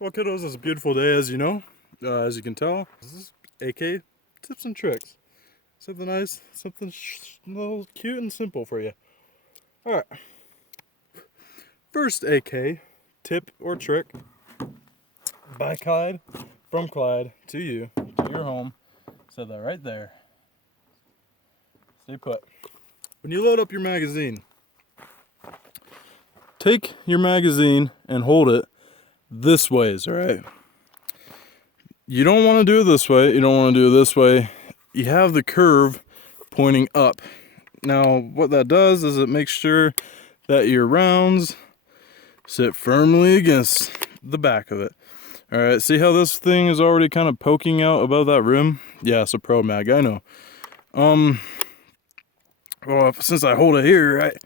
Well, kiddos, it's a beautiful day, as you know. As you can tell, this is AK tips and tricks. Something nice, something a little cute and simple for you. All right. First AK tip or trick by Clyde, from Clyde to you, to your home. Said that right there. Stay put. When you load up your magazine, take your magazine and hold it this ways, all right? You don't want to do it this way. You don't want to do it this way. You have the curve pointing up. Now, what that does is it makes sure that your rounds sit firmly against the back of it. All right, see how this thing is already kind of poking out above that rim? Yeah, it's a pro mag, I know. Well, since I hold it here, right,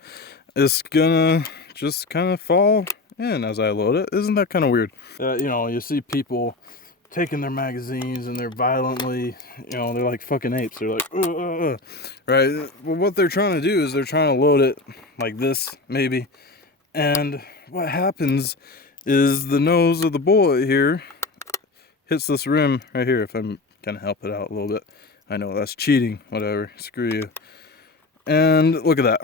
it's gonna just kind of fall in as I load it. Isn't that kind of weird? You know, you see people taking their magazines and they're violently, you know, they're like fucking apes. They're like, right? Well, what they're trying to do is they're trying to load it like this, maybe. And what happens is the nose of the bullet here hits this rim right here. If I'm gonna help it out a little bit. I know that's cheating, whatever, screw you. And look at that.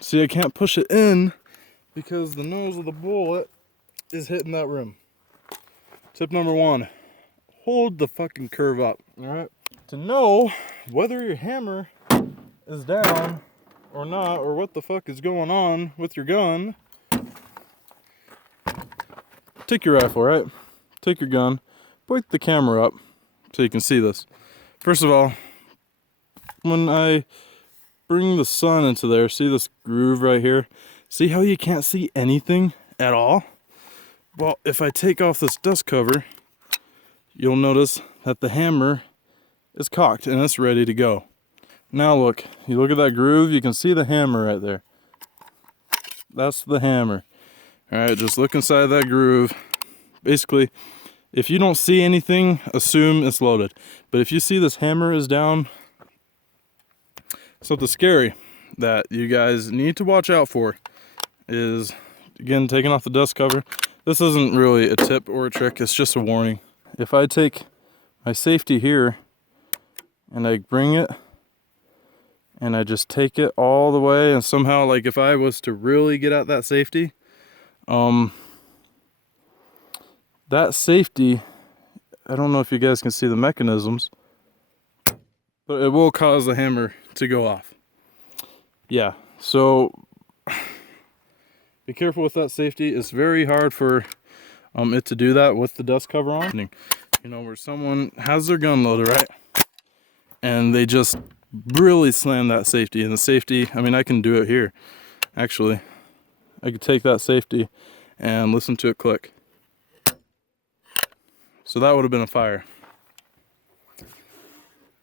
See, I can't push it in because the nose of the bullet is hitting that rim. Tip number one. Hold the fucking curve up, all right? To know whether your hammer is down or not, or what the fuck is going on with your gun, take your rifle, right? Take your gun, point the camera up so you can see this. First of all, when I bring the sun into there, see this groove right here? See how you can't see anything at all? Well, if I take off this dust cover, you'll notice that the hammer is cocked and it's ready to go. Now look, you look at that groove, you can see the hammer right there. That's the hammer. All right, just look inside that groove. Basically, if you don't see anything, assume it's loaded. But if you see this hammer is down, something scary that you guys need to watch out for is, again, taking off the dust cover. This isn't really a tip or a trick, it's just a warning. If I take my safety here and I bring it and I just take it all the way, and somehow, like if I was to really get at that safety, that safety, I don't know if you guys can see the mechanisms, but it will cause the hammer to go off. Yeah, so be careful with that safety. It's very hard for it to do that with the dust cover on. You know, where someone has their gun loaded, right? And they just really slam that safety. And the safety, I mean, I can do it here. Actually, I could take that safety and listen to it click. So that would have been a fire.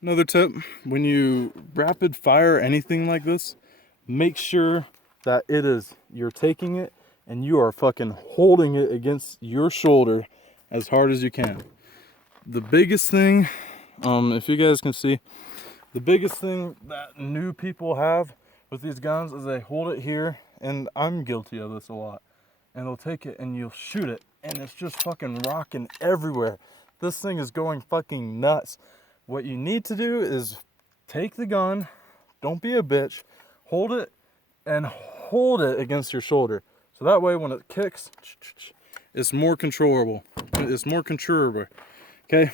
Another tip, when you rapid fire anything like this, make sure that you're taking it and you are fucking holding it against your shoulder as hard as you can. The biggest thing, if you guys can see, the biggest thing that new people have with these guns is they hold it here, and I'm guilty of this a lot. And they'll take it and you'll shoot it, and it's just fucking rocking everywhere. This thing is going fucking nuts. What you need to do is take the gun, don't be a bitch, hold it, and hold it against your shoulder. So that way when it kicks, it's more controllable. It's more controllable. Okay?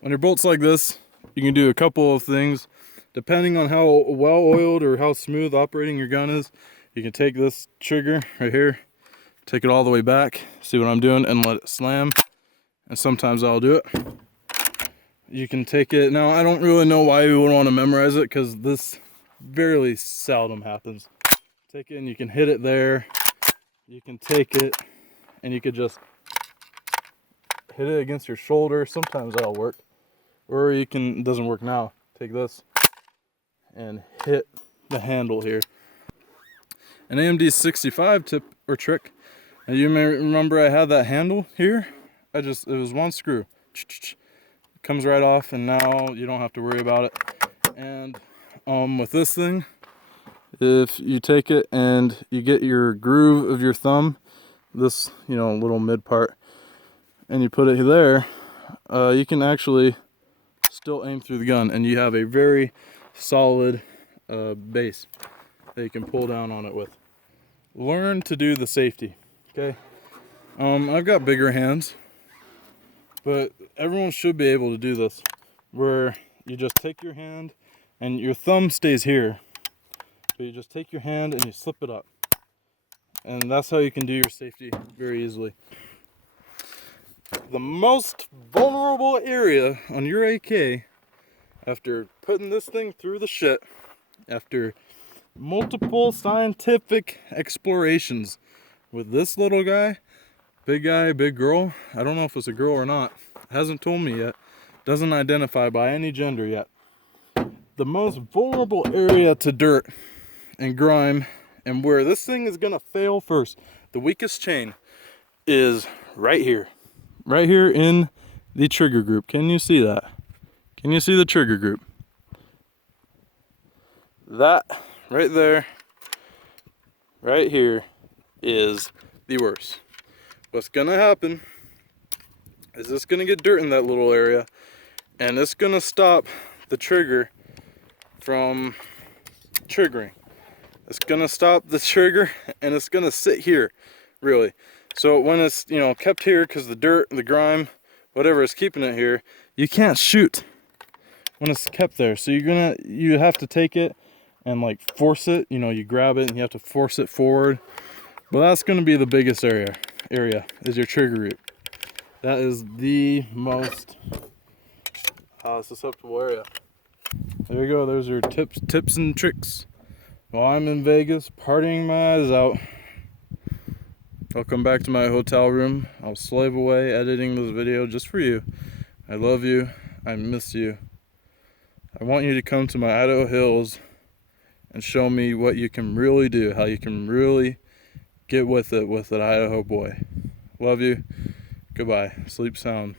When your bolt's like this, you can do a couple of things. Depending on how well oiled or how smooth operating your gun is, you can take this trigger right here, take it all the way back, see what I'm doing, and let it slam. And sometimes I'll do it. You can take it, now I don't really know why you would want to memorize it, because this very seldom happens. Take it and you can hit it there. You can take it and you could just hit it against your shoulder. Sometimes that'll work. Or you can, it doesn't work now. Take this and hit the handle here. An AMD 65 tip or trick. And you may remember I had that handle here. It was one screw. It comes right off, and now you don't have to worry about it. And with this thing, if you take it and you get your groove of your thumb this, you know, little mid part, and you put it there, you can actually still aim through the gun, and you have a very solid base that you can pull down on it with. Learn to do the safety, okay? I've got bigger hands, but everyone should be able to do this, where you just take your hand and your thumb stays here. So you just take your hand and you slip it up. And that's how you can do your safety very easily. The most vulnerable area on your AK, after putting this thing through the shit, after multiple scientific explorations with this little guy, big girl, I don't know if it's a girl or not, hasn't told me yet, doesn't identify by any gender yet. The most vulnerable area to dirt and grime, and where this thing is gonna fail first, the weakest chain, is right here in the trigger group. Can you see that? Can you see the trigger group? That right there, right here, is the worst. What's gonna happen is it's gonna get dirt in that little area, and it's gonna stop the trigger from triggering. It's gonna stop the trigger, and it's gonna sit here, really. So when it's, you know, kept here, because the dirt, the grime, whatever is keeping it here, you can't shoot when it's kept there. So you have to take it and like force it. You know, you grab it and you have to force it forward. But that's gonna be the biggest area is your trigger root. That is the most susceptible area. There you go. Those are tips and tricks. While I'm in Vegas, partying my eyes out, I'll come back to my hotel room. I'll slave away editing this video just for you. I love you. I miss you. I want you to come to my Idaho hills and show me what you can really do, how you can really get with it with an Idaho boy. Love you. Goodbye. Sleep sound.